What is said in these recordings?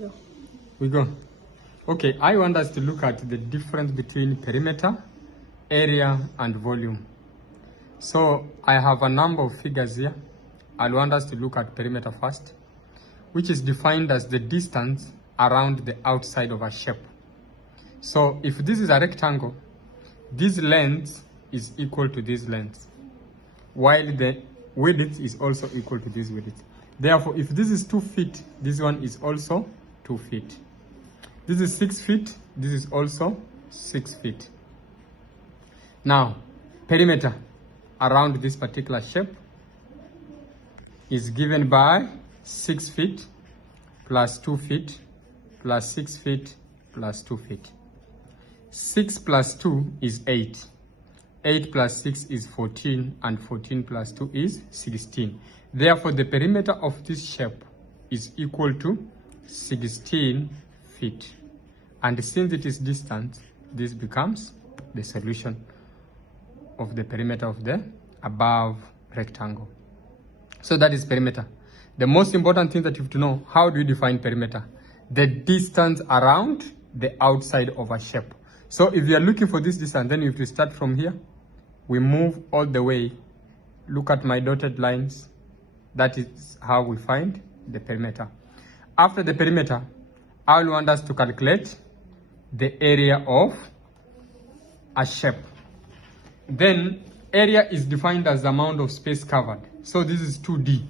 Go. We go. Okay, I want us to look at the difference between perimeter, area, and volume. So I have a number of figures here. I want us to look at perimeter first, which is defined as the distance around the outside of a shape. So if this is a rectangle, this length is equal to this length, while the width is also equal to this width. Therefore, if this is 2 feet, this one is also 2 feet. This is 6 feet, this is also 6 feet. Now, perimeter around this particular shape is given by 6 feet plus 2 feet plus 6 feet plus 2 feet. 6 plus 2 is 8. 8 plus 6 is 14, and 14 plus 2 is 16. Therefore, the perimeter of this shape is equal to 16 feet. And since it is distant, this becomes the solution of the perimeter of the above rectangle. So that is perimeter. The most important thing that you have to know, how do you define perimeter? The distance around the outside of a shape. So if you are looking for this distance, then you have to start from here. We move all the way. Look at my dotted lines. That is how we find the perimeter. After the perimeter, I will want us to calculate the area of a shape. Then area is defined as the amount of space covered. So this is 2D,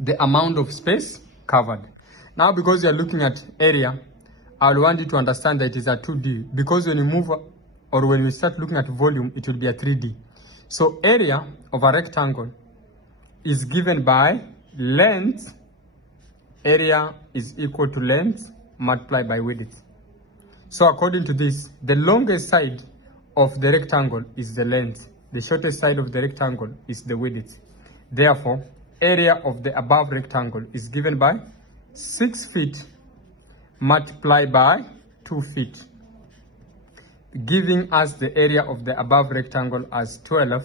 the amount of space covered. Now, because you are looking at area, I will want you to understand that it is a 2D, because when you move or when we start looking at volume, it will be a 3D. So area of a rectangle is given by length. Area is equal to length multiplied by width. So according to this, the longest side of the rectangle is the length. The shortest side of the rectangle is the width. Therefore, area of the above rectangle is given by 6 feet multiplied by 2 feet, giving us the area of the above rectangle as 12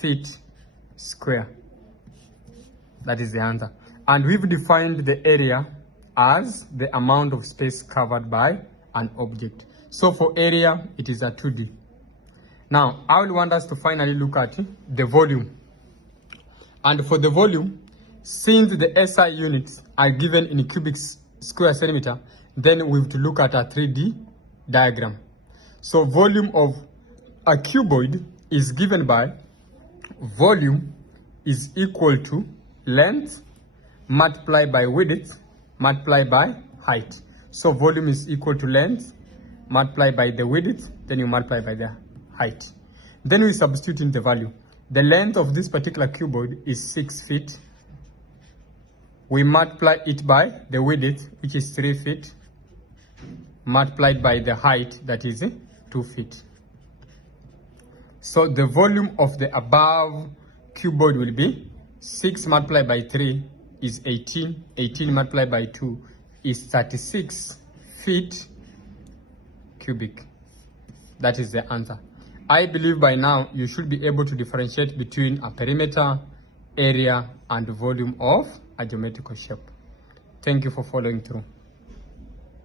feet square. That is the answer. And we've defined the area as the amount of space covered by an object. So for area, it is a 2D. Now, I will want us to finally look at the volume. And for the volume, since the SI units are given in cubic square centimeter, then we have to look at a 3D diagram. So volume of a cuboid is given by volume is equal to length multiplied by width multiplied by height. So volume is equal to length multiplied by the width, then you multiply by the height. Then we substitute in the value. The length of this particular cuboid is 6 feet. We multiply it by the width, which is 3 feet, multiplied by the height, that is 2 feet. So the volume of the above cuboid will be 6 multiplied by 3 is 18. 18 multiplied by 2 is 36 feet cubic. That is the answer. I believe by now you should be able to differentiate between a perimeter, area, and volume of a geometrical shape. Thank you for following through.